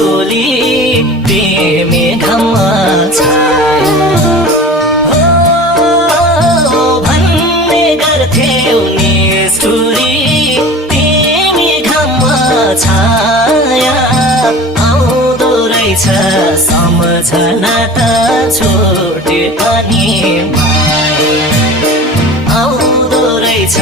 टोली तिमी घाममा छाया भन्ने गर्थ्यौ निष्ठुरी तिमी घाममा छाया आउँदो रहेछ सम्झना त छोटे पनि माया आउँदो रहेछ